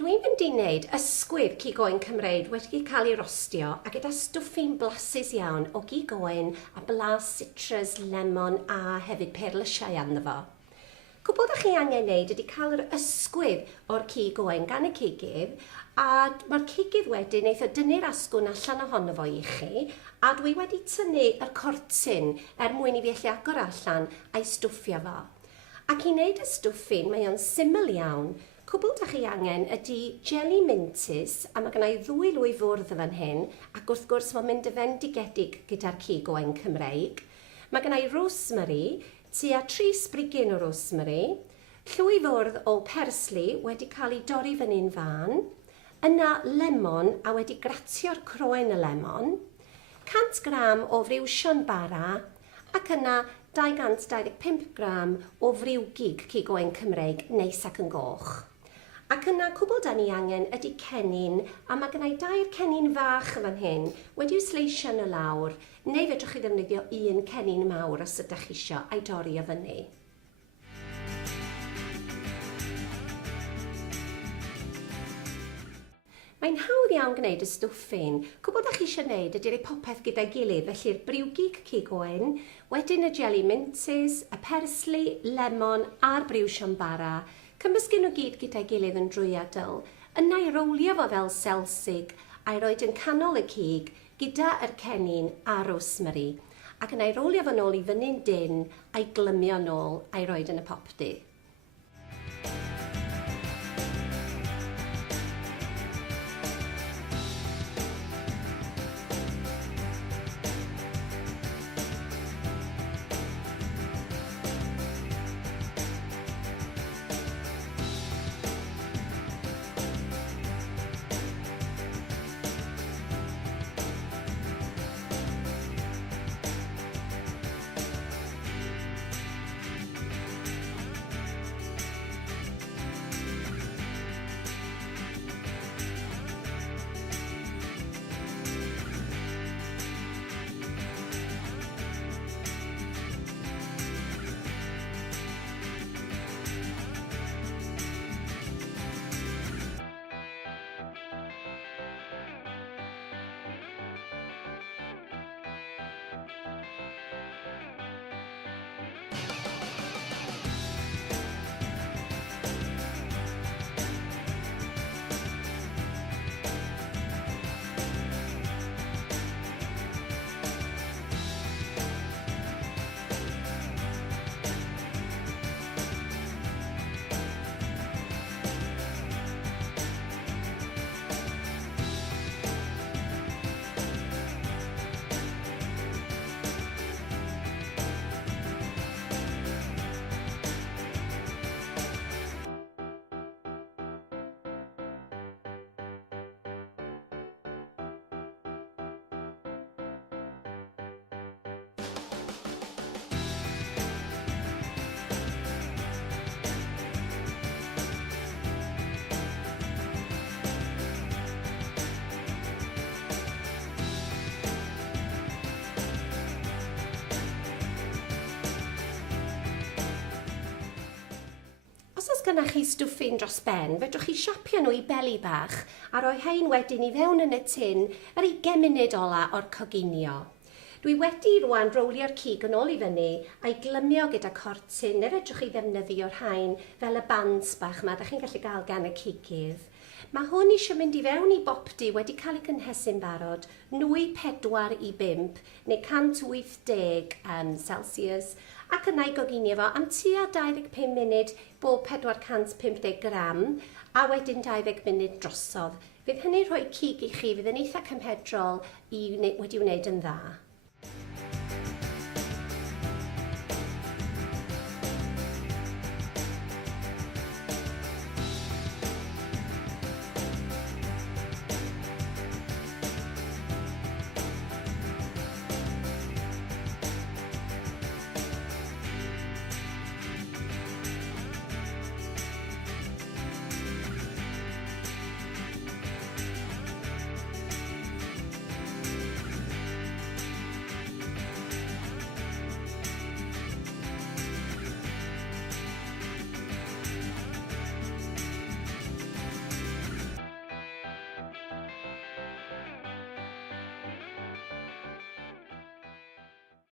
Dwi'n mynd i wneud ysgwydd Chig Oen Cymru wedi cael ei rostio a gyda stwffi'n blasus iawn o Chig Oen a blas citrus, lemon a hefyd perlysiau arno fo. Cwbl ydych chi angen wneud ydy cael yr ysgwydd o'r Chig Oen gan y cigydd a mae'r cigydd wedyn eitha dynnu'r asgwrn allan ohono fo i chi a dwi wedi tynnu yr cortyn mwyn i fi allu agor allan a'i stwffio fo. Ac i wneud y stwffin mae o'n syml iawn. Cwbl ydych chi angen ydy jelly mintys a mae gennau 2 lwy fwrdd fan hyn ac wrth gwrs mae'n mynd y fendigedig gyda'r Chig Oen Cymreig. Mae gennau rosemary, tua 3 sbrigyn o rosemary, llwy fwrdd o persli wedi cael ei dorri fan hyn fan, yna lemon a wedi gratio'r croen y lemon, 100 gram o friwsion bara ac yna 225 gram o friwgig Chig Oen Cymreig neis ac yn goch. Ac yna cwbl da ni angen ydy cennin a mae gennau 2 cennin fach fan hyn wedi'w sleisio yn y lawr neu fedrwch chi ddefnyddio 1 cennin mawr os ydych chi isio a'i dorri o fyny. Mae'n hawdd iawn gwneud y stwffin. Cwbl ydych chi eisiau gwneud ydy rhoi popeth gyda'i gilydd, felly'r briwgig Chig Oen, wedyn y jelly mintys, y persli, lemon a'r briwsion bara. Cymysgu nhw gyd gyda'i gilydd yn drwyadl. Yna i rowlio fo fel selsig a'i roed yn canol y cig gyda'r cennin a rosemary. Ac yna i rowlio fo nôl i fyny'n dyn a'i glymio nôl a'i roed yn y popdy. Os gynnach chi stwffin dros ben, fedrwch chi siapio nhw i beli bach a rhoi hein wedyn i fewn yn y tin yr 20 munud ola o'r coginio. Dwi wedi rwan rowlio'r cig yn ôl i fyny a'i glymio gyda cortyn neu fedrwch chi ddefnyddio'r rhain fel y bands bach yma ydych chi'n gallu gael gan y cigydd. Mae hwn eisiau mynd i fewn i bopdy wedi cael ei cynhesu'n barod, nwy 4 i 5 neu 180 Celsius ac yna i goginio fo am tua 25 munud bob 450 gram a wedyn 20 munud drosodd. Fydd hynny'n rhoi cig i chi fydd yn eitha cymhedrol wedi'i wneud yn dda.